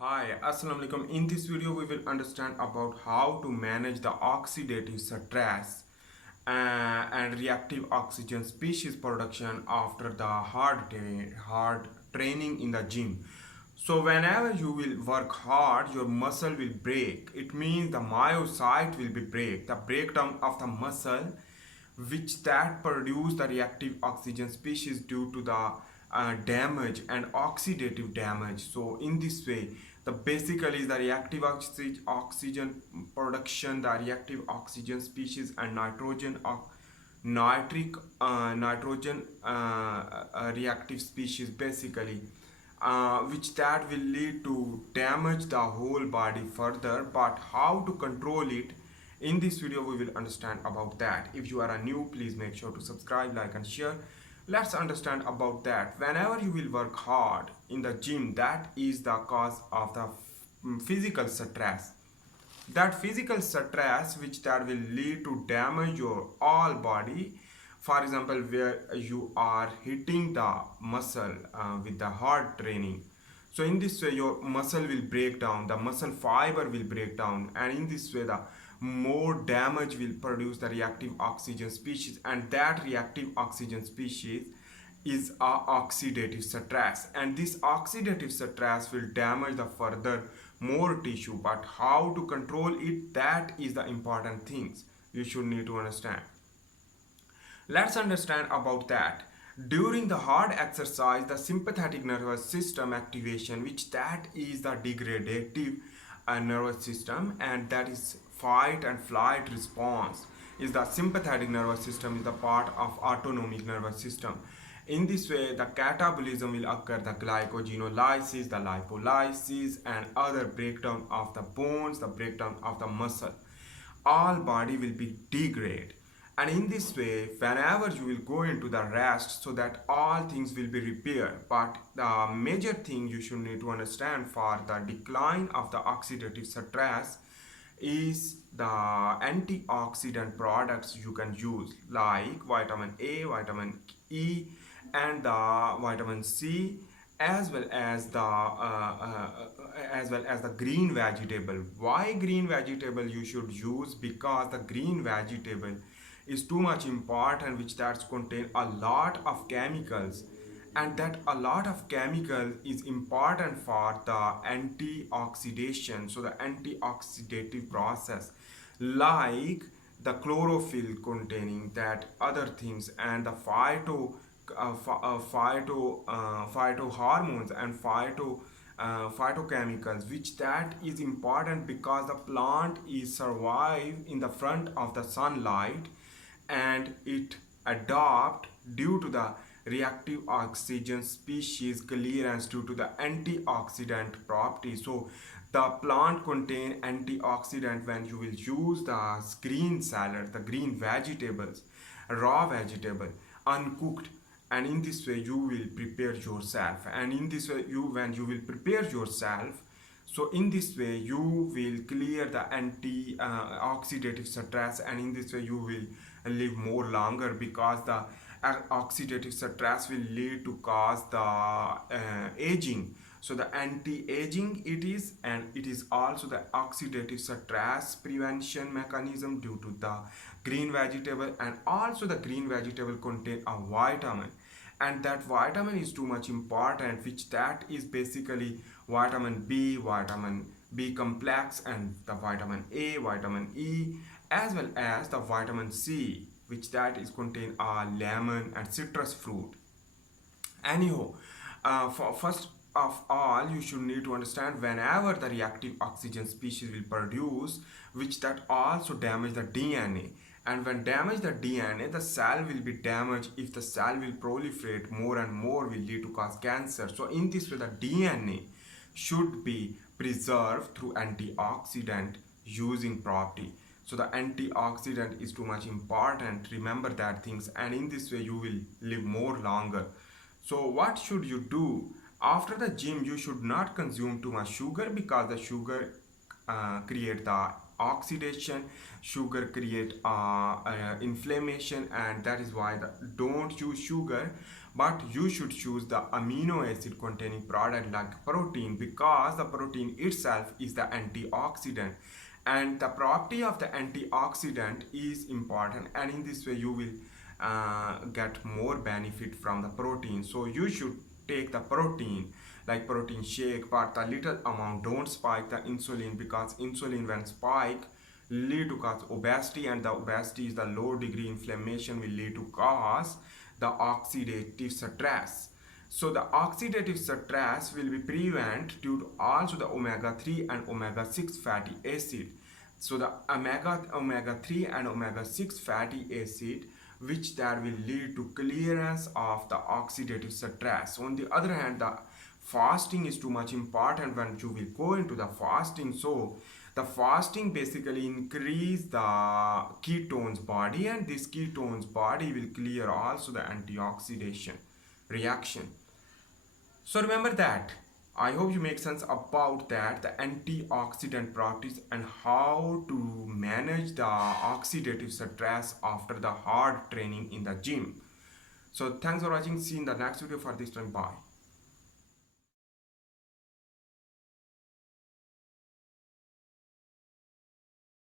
Hi, Assalamu alaikum. In this video, we will understand about how to manage the oxidative stress and reactive oxygen species production after the hard training in the gym. So whenever you will work hard, your muscle will break. It means the myocyte will be break. The breakdown of the muscle which that produce the reactive oxygen species due to the damage and oxidative damage. So in this way, the basically the reactive oxygen production, the reactive oxygen species and nitrogen reactive species basically, which that will lead to damage the whole body further. But how to control it, in this video we will understand about that. If you are a new, please make sure to subscribe, like and share. Let's understand about that. Whenever you will work hard in the gym, that is the cause of the physical stress. That physical stress which that will lead to damage your all body. For example, where you are hitting the muscle with the hard training, so in this way your muscle will break down, the muscle fiber will break down, and in this way the more damage will produce the reactive oxygen species, and that reactive oxygen species is a oxidative stress, and this oxidative stress will damage the further more tissue. But how to control it, that is the important things you should need to understand. Let's understand about that. During the hard exercise, the sympathetic nervous system activation, which that is the degradative nervous system, and that is fight and flight response, is the sympathetic nervous system is the part of autonomic nervous system. In this way, the catabolism will occur, the glycogenolysis, the lipolysis, and other breakdown of the bones, the breakdown of the muscle. All body will be degrade, and in this way whenever you will go into the rest, so that all things will be repaired. But the major thing you should need to understand for the decline of the oxidative stress is the antioxidant products you can use, like vitamin A, vitamin E, and the vitamin C, as well as the green vegetable. Why green vegetable you should use? Because the green vegetable is too much important, which that's contain a lot of chemicals, and that a lot of chemical is important for the antioxidation, so the antioxidative process, like the chlorophyll containing that other things, and the phytohormones and phytochemicals, which that is important because the plant is survive in the front of the sunlight, and it adopt due to the reactive oxygen species clearance due to the antioxidant property. So the plant contain antioxidant when you will use the green salad, the green vegetables, raw vegetable, uncooked, and in this way you will prepare yourself. And in this way, when you will prepare yourself, so in this way you will clear the oxidative stress, and in this way you will live more longer, because the oxidative stress will lead to cause the aging. So the anti-aging it is, and it is also the oxidative stress prevention mechanism due to the green vegetable. And also the green vegetable contain a vitamin, and that vitamin is too much important, which that is basically vitamin B, vitamin B complex, and the vitamin A, vitamin E, as well as the vitamin C, which that is contain a lemon and citrus fruit. Anyhow, for first of all, you should need to understand whenever the reactive oxygen species will produce, which that also damage the DNA. And when damage the DNA, the cell will be damaged. If the cell will proliferate more and more, will lead to cause cancer. So in this way, the DNA should be preserved through antioxidant using property. So the antioxidant is too much important. Remember that things, and in this way you will live more longer. So what should you do? After the gym, you should not consume too much sugar, because the sugar create the oxidation, sugar create inflammation, and that is why don't use sugar. but you should choose the amino acid containing product like protein, because the protein itself is the antioxidant, and the property of the antioxidant is important, and in this way you will get more benefit from the protein. So you should take the protein like protein shake, but the little amount. Don't spike the insulin, because insulin when spike lead to cause obesity, and the obesity is the low degree inflammation will lead to cause the oxidative stress. So the oxidative stress will be prevent due to also the omega-3 and omega-6 fatty acid. So the omega-3 and omega-6 fatty acid, which that will lead to clearance of the oxidative stress. On the other hand, the fasting is too much important when you will go into the fasting. So the fasting basically increase the ketones body, and this ketones body will clear also the antioxidation reaction. So remember that. I hope you make sense about that, the antioxidant properties and how to manage the oxidative stress after the hard training in the gym. So thanks for watching. See you in the next video. For this time, bye.